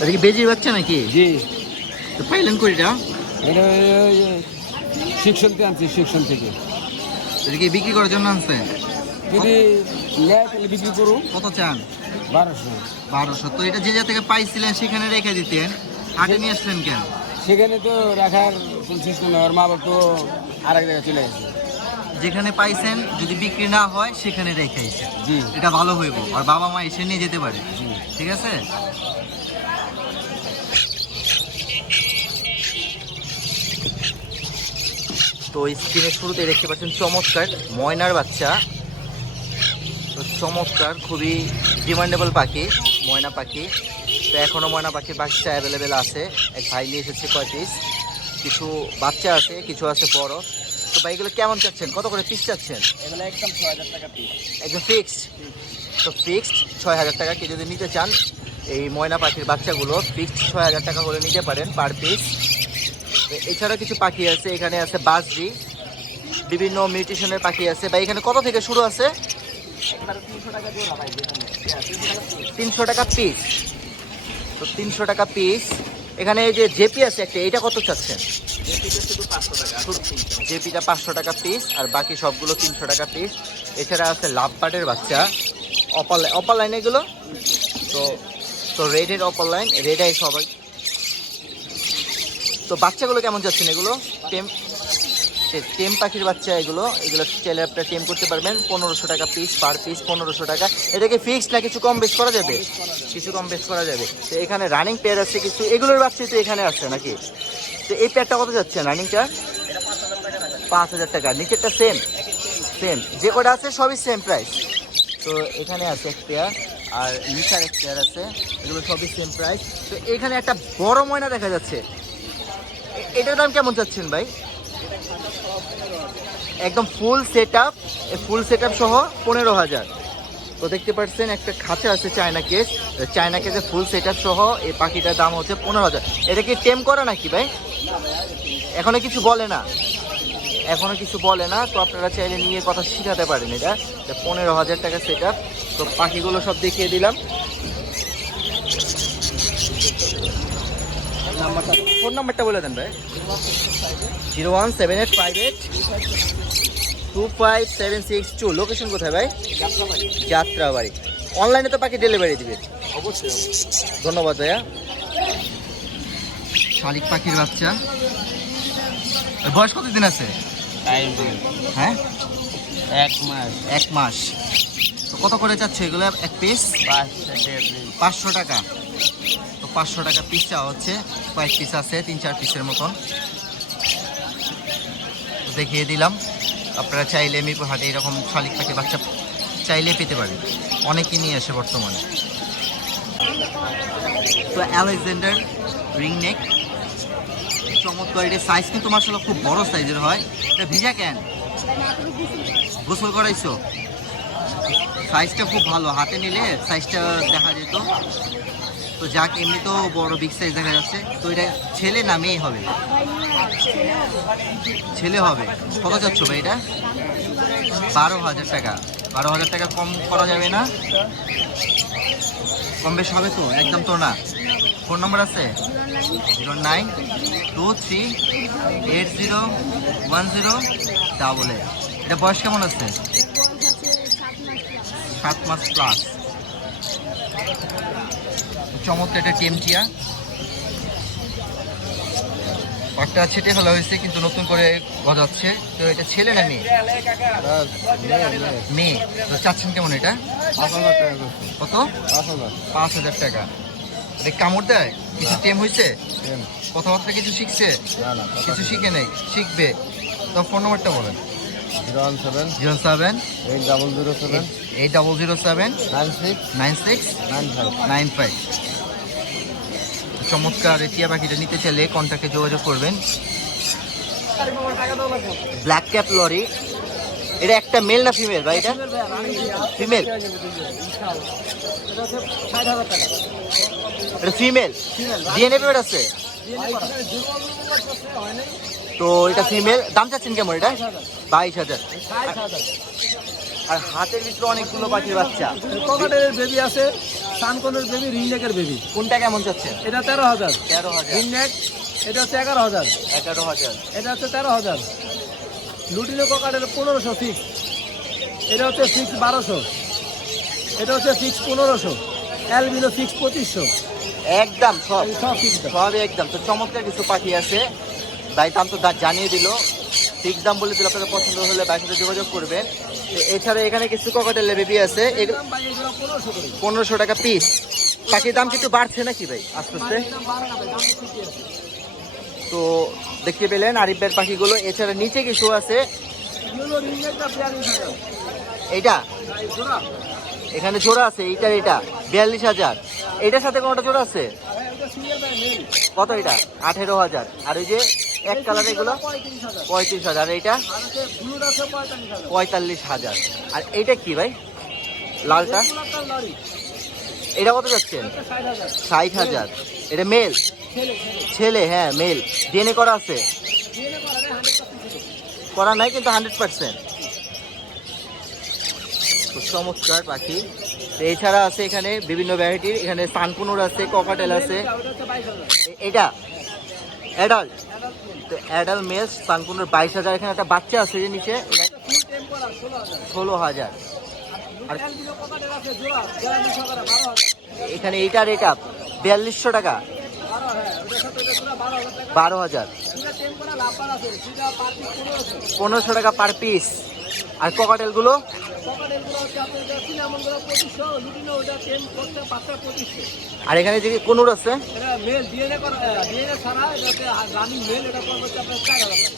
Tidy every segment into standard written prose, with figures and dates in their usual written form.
এটা কি বেজির বাচ্চা নাকি? জি। তো পাইলেন কই এটা? এটা শিক্ষণ থেকে আনছি, শিক্ষণ থেকে। এটা কি বিক্রি করার জন্য আনছেন? যদি নেয় তাহলে বিক্রি করুন। কত চান? 1200। 1200। তো এটা যে জায়গা থেকে পাইছিলেন সেখানে রেখে দিতেন, হাটে নিয়ে আসলেন কেন? সেখানে তো রাখার কোন সিস্টেম নেই, ওর মা বাবা তো আর এক জায়গায় চলে গেছে। যেখানে পাইছেন যদি বিক্রি না হয় সেখানে রেখে আইছেন। জি। এটা ভালো হইব, আর বাবা মা এসে নিয়ে যেতে পারে। জি। ঠিক আছে। তো স্ক্রিনের শুরুতে দেখতে পাচ্ছেন চমৎকার ময়নার বাচ্চা। তো চমৎকার, খুবই ডিমান্ডেবল পাখি, ময়না পাখি। তো এখনও ময়না পাখির বাচ্চা অ্যাভেলেবেল আছে। এক ভাই নিয়ে এসেছে কয় পিস, কিছু বাচ্চা আছে, কিছু আছে বড়। তো ভাই এগুলো কেমন চাচ্ছেন, কত করে পিস চাচ্ছেন? এগুলো একদম 6000 টাকা পিস। একদম ফিক্সড। তো ফিক্সড 6000 টাকা। কেউ যদি নিতে চান এই ময়না পাখির বাচ্চাগুলো ফিক্সড 6000 টাকা করে নিতে পারেন পার পিস। এছাড়া কিছু পাখি আছে, এখানে আছে বাজরি, বিভিন্ন মিউটেশনের পাখি আছে। বা এখানে কত থেকে শুরু আছে? 300 টাকা পিস। তো 300 টাকা পিস। এখানে এই যে জেপি আছে একটা, এটা কত চাচ্ছেন? জেপিটা 500 টাকা পিস, আর বাকি সবগুলো 300 টাকা পিস। এছাড়া আছে লাভবার্ডের বাচ্চা, অপার লাইন এগুলো। তো তো রেডের অপার লাইন, রেডাই সবাই। তো বাচ্চাগুলো কেমন যাচ্ছেন এগুলো? টেম পাখির বাচ্চা এগুলো চাইলে আপনারা টেম করতে পারবেন। 1500 টাকা পিস, পার পিস 1500 টাকা। এটাকে ফিক্সড না কিছু কম বেশ করা যাবে? কিছু কম বেশ করা যাবে। তো এখানে রানিং পেয়ার আছে কিছু, এগুলোর বাচ্চা তো এখানে আছে নাকি? তো এই পেয়ারটা কত যাচ্ছে রানিংটা? 5000 টাকা। নিচেরটা সেম সেম, যে কটা আছে সবই সেম প্রাইস। তো এখানে আছে এক পেয়ার, আর নিচার এক পেয়ার আছে, এগুলো সবই সেম প্রাইস। তো এখানে একটা বড় ময়না দেখা যাচ্ছে, এটার দাম কেমন চাচ্ছেন ভাই? একদম ফুল সেট আপ সহ 15000। তো দেখতে পাচ্ছেন একটা খাঁচা আছে চায়না কেসে ফুল সেট আপ সহ এই পাখিটার দাম হচ্ছে 15000। এটা কি টেম করা নাকি ভাই? এখনো কিছু বলে না। তো আপনারা চাইলে নিয়ে কথা শিখাতে পারেন। এটা 15000 টাকা সেট আপ। তো পাখিগুলো সব দেখিয়ে দিলাম। ফোন নাম্বারটা বলে দেন ভাই। 01785825762। লোকেশন কোথায় ভাই? যাত্রাবাড়ি। অনলাইনে তো পাখি ডেলিভারি দিবে? অবশ্যই। ধন্যবাদ ভাইয়া। শালিক পাখির বাচ্চা, বয়স কতদিন আছে? হ্যাঁ, 1 মাস। তো কত করে চাচ্ছে এগুলো এক পিস? 500 টাকা। তো 500 টাকা পিস চাওয়া হচ্ছে। কয়েক পিস আছে, 3-4 পিসের মতন। দেখিয়ে দিলাম। আপনারা চাইলে মিরপুর হাটে এরকম শালিক পাখির বাচ্চা চাইলে পেতে পারেন, অনেকেই নিয়ে আসে বর্তমানে। তো আলেকজান্ডার রিং নেক, চমৎকার। এটার সাইজ কিন্তু মাশাআল্লাহ খুব বড় সাইজের হয়। এটা ভিজা কেন? গোসল করাইছো? সাইজটা খুব ভালো, হাতে নিলে সাইজটা দেখা যেত। তো যাক, এমনি তো বড় বিগ সাইজ দেখা যাচ্ছে। তো এটা ছেলে না মেয়ে হবে? ছেলে হবে। কত যাচ্ছ ভাই এটা? 12000 টাকা। 12000 টাকা কম করা যাবে না? কম বেশ হবে তো? একদম তো না। ফোন নাম্বার আছে? 0923801088। এটা বয়স কেমন আছে? 7 মাস প্লাস। চমৎকার একটা টেমটিয়া। পাটটা ছেটে ফেলা হয়েছে কিন্তু নতুন করে গজাচ্ছে। তো এটা ছেলে না মেয়ে? মেয়ে। তো চাচ্ছেন কেমন এটা? 5000 টাকা। কত? 5000 টাকা। এটা কামড় দেয়? কিছু টেম হয়েছে? কথাবার্তা কিছু শিখছে? না, কিছু শিখে নেই, শিখবে। তো ফোন নাম্বারটা বলেন। 07080079695। চমৎকার এই টিয়া পাখিটা নিতে চাইলে কন্ট্যাক্টে যোগাযোগ করবেন। ব্ল্যাক ক্যাপ লরি, এটা একটা মেল না ফিমেল ভাই? এটা ফিমেল। এটা ফিমেল, ডিএনএ পেপার আছে? তো এটা ফিমেল। দাম চাচ্ছেন কেমন এটা? 22000। আর হাতের ভিতরে অনেকগুলো পাখির বাচ্চা, বেবি আছে, সানকনের বেবি, রিংনেকের বেবি। কোনটা কেমন চাচ্ছেন? এটা 13,000। 13,000। রিংনেক এটা হচ্ছে 11,000। 11,000। এটা হচ্ছে 13,000। লুটিনো ককাটের 1500 ফিক্স। এটা হচ্ছে ফিক্স 1200। এটা হচ্ছে ফিক্স 1500। Albino fix 2500। একদম সব সব ফিক্স। সবই একদম। তো চমৎকার কিছু পাখি আছে, ভাই দাম তো জানিয়ে দিল, ফিক্স দাম বলে দিল। আপনাদের পছন্দ হলে ভাইয়ের সাথে যোগাযোগ করবেন। তো এছাড়া এখানে কিছু ককাটেলের বেবি আছে, 1500 টাকা পিস। পাখির দাম কি একটু বাড়ছে নাকি ভাই আস্তে আস্তে? তো দেখতে পেলেন আরিফ ভাইয়ের পাখিগুলো। এছাড়া নিচে কিছু আছে, এইটা এখানে জোড়া আছে, এইটার এটা 42,000। এইটার সাথে কোনোটা জোড়া আছে? কত এটা? 18,000। আর ওই যে এক কালার এগুলো 35,000। আর এইটা 45,000। আর এইটা কি ভাই লালটা? এটা কত যাচ্ছেন? 60,000। এটা মেল ছেলে? হ্যাঁ মেল। ডিএনএ করা আছে? করা নাই কিন্তু 100%। চমৎকার পাখি। এছাড়া আছে এখানে বিভিন্ন ভ্যারাইটির, এখানে সানকুনুর আছে, ককাটেল আছে। এটা অ্যাডাল্ট, তো অ্যাডাল্ট মেল সানকুনুর 22,000। এখানে একটা বাচ্চা আছে যে নিচে 16,000। আর এখানে এইটার এটা 4200 টাকা, 12,000। 1500 টাকা পার পিস। আর ককাটেল গুলো আর এখানে যে কোনুর আছে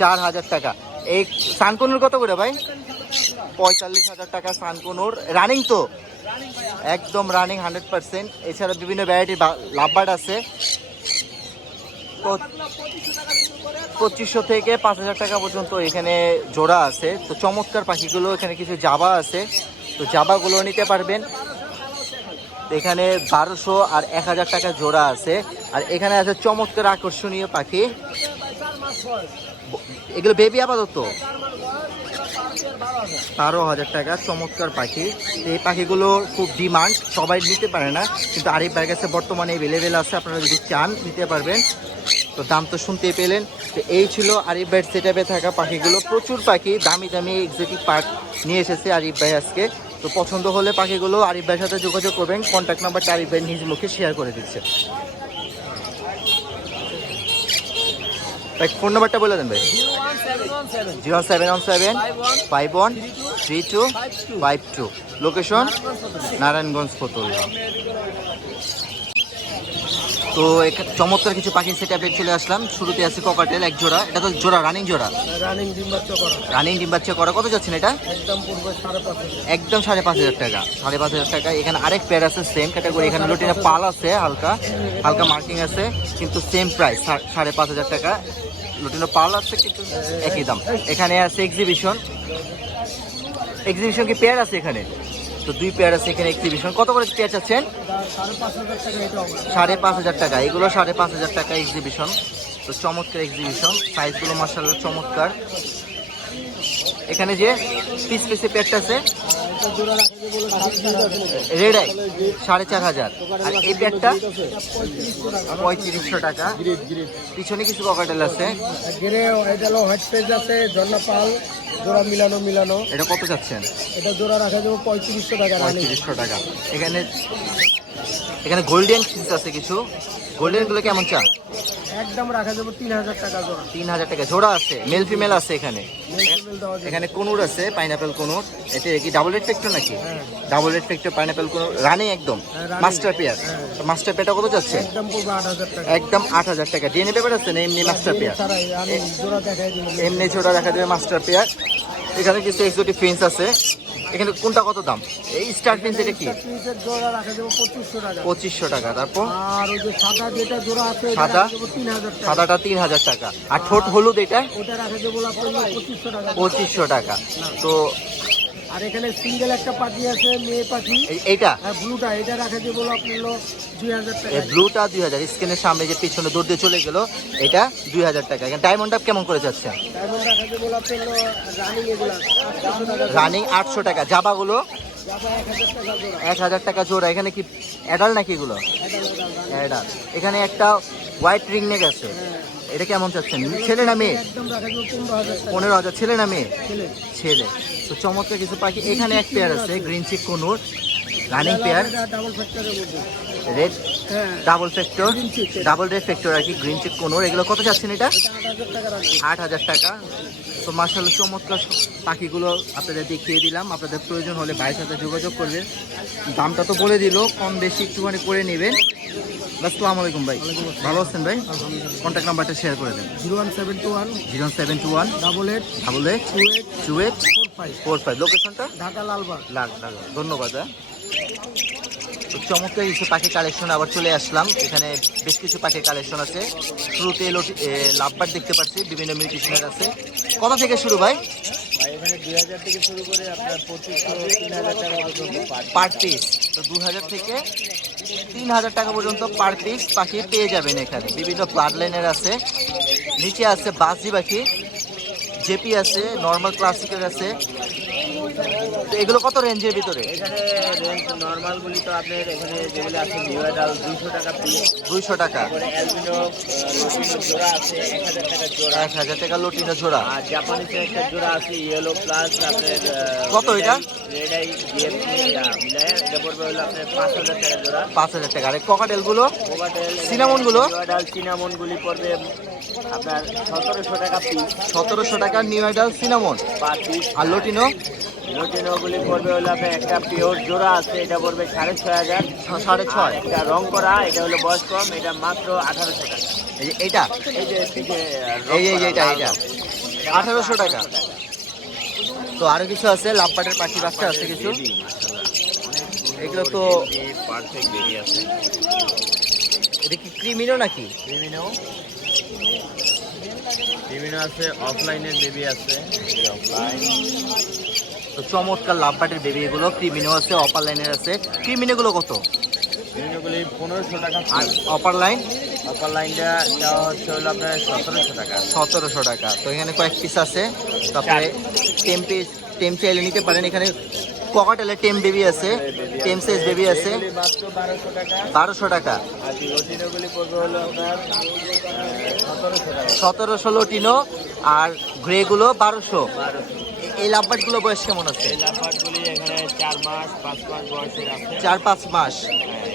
4,000 টাকা। এই সানকনুর কত করে ভাই? 45,000 টাকা সানকনুর। রানিং তো একদম রানিং 100%। এছাড়া বিভিন্ন ভ্যারাইটির লাভবার্ড আছে, 2500 থেকে 5,000 টাকা পর্যন্ত এখানে জোড়া আছে। তো চমৎকার পাখিগুলো। এখানে কিছু জাবা আছে, তো জাবাগুলো নিতে পারবেন। এখানে 1200 আর 1,000 টাকা জোড়া আছে। আর এখানে আছে চমৎকার আকর্ষণীয় পাখি, এগুলো বেবি আপাতত 12,000 টাকা। চমৎকার পাখি। এই পাখিগুলো খুব ডিমান্ড, সবাই নিতে পারে না, কিন্তু আরিফ ভাইয়ের কাছে বর্তমানে অ্যাভেলেবেল আছে। আপনারা যদি চান নিতে পারবেন। তো দাম তো শুনতেই পেলেন। তো এই ছিল আরিফ ভাইয়ের সেটআপে থাকা পাখিগুলো। প্রচুর পাখি, দামি দামি এক্সোটিক পার্ট নিয়ে এসেছে আরিফ ভাই আজকে। তো পছন্দ হলে পাখিগুলো আরিফ ভাইয়ের সাথে যোগাযোগ করবেন। কন্ট্যাক্ট নাম্বারটা আরিফ ভাই নিজ মুখে শেয়ার করে দিচ্ছে। ভাই ফোন নাম্বারটা বলে দেন ভাই। 0717 513252। লোকেশন নারায়ণগঞ্জ ফতুল্লা। তো চমৎকার কিছু পাখির সেটআপে চলে আসলাম। শুরুতে আছে ককাটেল এক জোড়া, এটা তো জোড়া রানিং জোড়া, রানিং ডিম বাচ্চা করা। কত যাচ্ছেন এটা? একদম 5,500 টাকা। 5,500 টাকা। এখানে আরেক পেয়ার আছে সেম ক্যাটাগরি, এখানে লুটিনা পাল আছে, হালকা হালকা মার্কিং আছে, কিন্তু সেম প্রাইস 5,500 টাকা। লুটিনো পাল আছে কিন্তু একই দাম। এখানে আছে এক্সিবিশন কি পেয়ার আছে এখানে? তো 2 পেয়ার আছে এখানে এক্সিবিশন। কত করে পেয়ার চাচ্ছেন? 5,500 টাকা। এগুলো 5,500 টাকা এক্সিবিশন। তো চমৎকার এক্সিবিশন, সাইজগুলো মাশাআল্লাহ চমৎকার। এখানে যে পিস পিসে পেয়ারটা আছে রেড আই 4,500। আর এই পেয়ারটা 3,500 টাকা। পিছনে কিছু ককাটেল আছে, জোড়া মিলানো। এটা কত যাচ্ছেন? এটা জোড়া রাখা যাবে 3,500 টাকা। 3,500 টাকা। এখানে গোল্ডেন ফিস আছে কিছু, গোল্ডেন গুলো কেমন চান? একদম রাখা যাবে 3,000 টাকা জোড়া। 3,000 টাকা জোড়া আছে, মেল ফিমেল আছে এখানে। এখানে কোনুর আছে, পাইনাপেল কোনুর। এটা কি ডাবল রেড ফ্যাক্টর নাকি? Double red factor pineapple কোনুর running একদম মাস্টার পেয়ার। মাস্টার পেয়ারটা কত যাচ্ছে? একদম 8,000 টাকা। ডিএনএ পেপার আছে না এমনি মাস্টার পেয়ার? এমনি জোড়া দেখা যাবে মাস্টার পেয়ার। এখানে কিছু এক্সোটিক ফিন্স আছে। এখানে কোনটা কত দাম? এই স্টার ফিন্স এটা কি? 2,500 টাকা। তারপর আর ওই যে সাদা যেটা জোড়া আছে সাদাটা 3,000 টাকা। আর ঠোঁট হলুদ এটা ওটা রাখা যাবে আপনার 2,500 টাকা। 2,500 টাকা। তো আর এখানে সিঙ্গেল একটা পাখি আছে, মেয়ে পাখি, এইটা ব্লুটা, এটা রাখা যাবে আপনার 2,000 টাকা। এই ব্লুটা 2,000। স্ক্রিনের সামনে যে পিছনে দৌড় দিয়ে চলে গেল, এটা 2,000 টাকা। এখানে ডায়মন্ড আপ কেমন করে যাচ্ছে? ডায়মন্ড রাখা যাবে আপনার রানিং, এগুলো 800 টাকা। রানিং 800 টাকা। জাবাগুলো জাপা 1000 টাকা জোড়া। 1000 টাকা জোড়া। এখানে কি অ্যাডাল নাকি এগুলো? অ্যাডাল। এখানে একটা হোয়াইট রিং নেক আছে, এটা কেমন চাচ্ছেন? ছেলে না মেয়ে? একদম রাখা যাবে 15000 টাকা। 15000। ছেলে না মেয়ে? ছেলে। ছেলে। তো চমৎকার কিছু পাখি। এখানে এক পেয়ার আছে green cheek conure, running pair, double ফ্যাক্টরের মধ্যে। রেড হ্যাঁ, double factor, Green chick, double red factor আর কি, গ্রিন চিক কোনুর। এগুলো কত চাচ্ছেন এটা? এটা 8000 টাকা রাখবে। 8000 টাকা। তো মার্শাল্লাহ চমৎকার পাখিগুলো আপনাদের দেখিয়ে দিলাম। আপনাদের প্রয়োজন হলে ভাইয়ের সাথে যোগাযোগ করবেন। দামটা তো বলে দিল, কম বেশি একটুখানি করে নেবেন। আসসালামু আলাইকুম ভাই, ভালো আছেন ভাই? আলহামদুলিল্লাহ। কন্ট্যাক্ট নাম্বারটা শেয়ার করে দেন। 01721 0721 88 88 28 45 45। লোকেশনটা? ঢাকা লালবাগ। ধন্যবাদ। তো চমৎকার কিছু পাখি কালেকশন আবার চলে আসলাম। এখানে বেশ কিছু পাখির কালেকশন আছে। শুরুতে লাভবার্ড দেখতে পাচ্ছি, বিভিন্ন মিউটেশনের আছে। কত থেকে শুরু ভাই? এখানে 2000 থেকে শুরু করে আপনার 2500 3000 টাকা পর্যন্ত পার পিস। তো 2000 থেকে 3000 টাকা পর্যন্ত পার পিস পাখি পেয়ে যাবেন এখানে। বিভিন্ন ব্লাড লাইনের আছে। নিচে আছে বাজি পাখি, জেপি আছে, নর্মাল ক্লাসিকের আছে। তো এগুলো কত রেঞ্জের ভিতরে? এখানে রেঞ্জ নরমাল গুলি তো আপনার এখানে যেগুলো আছে নিউডাল 200 টাকা পিস। 200 টাকা। তারপরে অ্যালবিনো জোড়া আছে 1000 টাকা জোড়া। 1000 টাকা লটিনো জোড়া। আর জাপানিজের একটা জোড়া আছে ইয়েলো প্লাস আপনার কত এটা? রেড আই ডিএফসি এটা মিলায় এটা পড়বে হলো আপনার 5000 টাকা জোড়া। 5000 টাকা। আর ককাটেল গুলো, কোকাটেল সিনামন গুলো? নিউডাল সিনামন গুলি পড়বে আপনার 1700 টাকা পিস। 1700 টাকা new ideal cinnamon. Per piece. আর লটিনো? লটিনোগুলি পড়বে হলো আপনার একটা পিওর জোড়া আছে এটা পড়বে 6500। 6.5। একটা রং করা এটা হলো বয়স কম এটা মাত্র 1800 টাকা। এই যে এইটা, এই যে পিঠে এইটা 1800 টাকা। তো আরো কিছু আছে, লাভবাটের পাখি বাচ্চা আছে কিছু। এগুলো তো পারফেক্ট বেবি আছে। এটা কি ক্রিমিনো নাকি? বিভিন্ন আছে অফলাইনের বেবি আছে অফলাইন। তো চমৎকার লাভবাটের বেবি এগুলো। ক্রিমিনো আছে, অপার লাইনের আছে। ক্রিমিনো গুলো কত? বিভিন্নগুলি 1500 টাকা আর অপার লাইন? অপার লাইনটা দেওয়া হচ্ছে হলো আপনার 1700 টাকা। 1700 টাকা। তো এখানে কয়েক পিস আছে। তারপরে টেম চাইলে নিতে পারেন। এখানে ককাটেলের টেম বেবি আছে, টেম সাইজ বেবি আছে। এগুলি মাত্র 1200 টাকা। 1200 টাকা। আর লটিনোগুলি পড়বে হলো আপনার 1700 টাকা। 1700 লটিনো। আর গ্রে গুলো 1200। 1200। এই লাভবাট গুলো বয়স কেমন আছে? এই লাফাটগুলি এখানে 4 মাস 5 মাস বয়সের আছে। 4-5 মাস।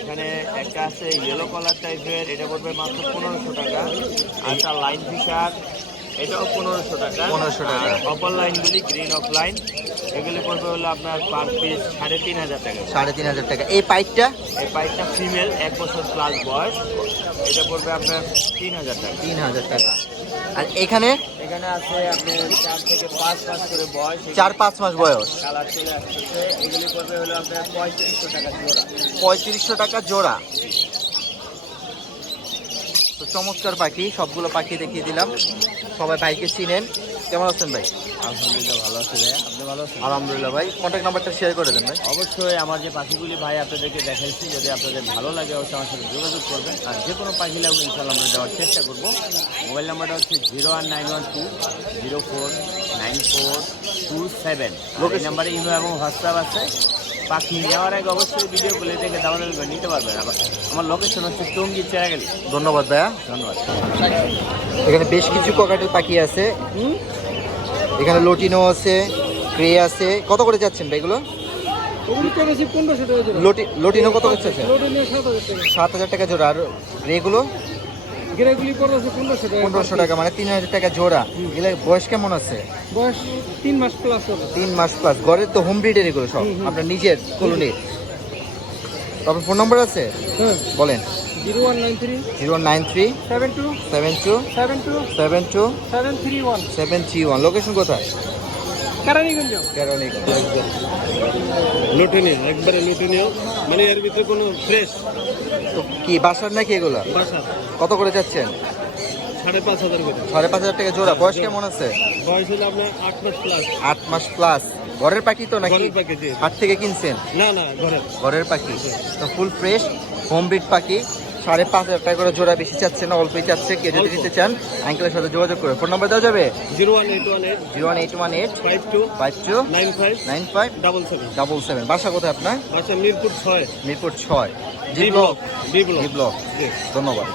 এখানে একটা আছে ইয়েলো কালার টাইপের এটা পড়বে মাত্র 1500 টাকা। আর একটা লাইন ফিশার এটাও 1500 টাকা। 1500 টাকা। অপার লাইনগুলি গ্রিন অফ লাইন এগুলি পড়বে হলো আপনার পার পিস 3500 টাকা। 3500 টাকা। এই পাইপটা? এই পাইপটা ফিমেল 1 বছর প্লাস বয়স এটা পড়বে আপনার 3000 টাকা। 3000 টাকা। আর এখানে এখানে আছে আপনার 4 থেকে 5 মাস করে বয়স 4-5 মাস বয়স। কালার চলে আসতেছে এগুলি পড়বে হলো আপনার 3500 টাকা জোড়া। 3500 টাকা জোড়া। তো চমৎকার পাখি, সবগুলো পাখি দেখিয়ে দিলাম। সবাই ভাইকে চিনেন। কেমন আছেন ভাই? আলহামদুলিল্লাহ ভালো আছে ভাই, আপনি ভালো আছেন? আলহামদুলিল্লাহ ভাই। কন্ট্যাক্ট নাম্বারটা শেয়ার করে দেন ভাই। অবশ্যই আমার যে পাখিগুলি ভাই আপনাদেরকে দেখাইছি যদি আপনাদের ভালো লাগে অবশ্যই আমার সাথে যোগাযোগ করবেন। আর যে কোনো পাখি লাগবে ইনশাল্লাহ আমরা দেওয়ার চেষ্টা করবো। মোবাইল নাম্বারটা হচ্ছে 01912 049427। এই নাম্বারে ইমেল এবং হোয়াটসঅ্যাপ আছে। পাখি নেওয়ার আগে অবশ্যই ভিডিওগুলি দেখে ডাউনলোড করে নিতে পারবেন। আবার আমার লোকেশন হচ্ছে টঙ্গী চেরাগেলি। ধন্যবাদ ভাইয়া। ধন্যবাদ। এখানে বেশ কিছু ককাটেল পাখি আছে। এখানে লটিনো আছে, গ্রে আছে। কত করে যাচ্ছেন ভাই এগুলো? লটিনো কত করে যাচ্ছে? 7000 টাকা জোড়া। আর গ্রেগুলো? 1500 টাকা, মানে 3000 টাকা জোড়া। এগুলো বয়স কেমন আছে? বয়স 3 মাস প্লাস। 3 মাস প্লাস। ঘরের তো হোম ব্রিডের এগুলো সব, আপনার নিজের কলোনির। তবে ফোন নাম্বার আছে বলেন? 0193 0193 72 72 72 72 731। 731। লোকেশন কোথায়? কারানীগঞ্জ। কেরানীগঞ্জ। লুটিনি একবারে লুটিনিও মানে এর ভিতরে কোনো ফ্রেশ তো কি বাসার নাকি এগুলো? বাসা কত করে যাচ্ছেন? 5500 করে। 5500 টাকা জোড়া। বয়স কেমন আছে? বয়স হলো আপনার 8 মাস প্লাস। 8 মাস প্লাস। ঘরের পাখি তো নাকি? ঘরের পাখি, জি। হাট থেকে কিনছেন? না না ঘরের। ঘরের পাখি। তো ফুল ফ্রেশ হোম ব্রিড পাখি। 5,500 টাকা করে জোড়া, বেশি চাচ্ছে না, অল্পই চাচ্ছে। কেউ যদি নিতে চান আঙ্কেলের সাথে যোগাযোগ করে। ফোন নাম্বার দেওয়া যাবে 01818 01818 52 52 95 95 77। 77। বাসা কোথায় আপনার? আচ্ছা, Mirpur 6। Mirpur 6 D block. D block. ধন্যবাদ।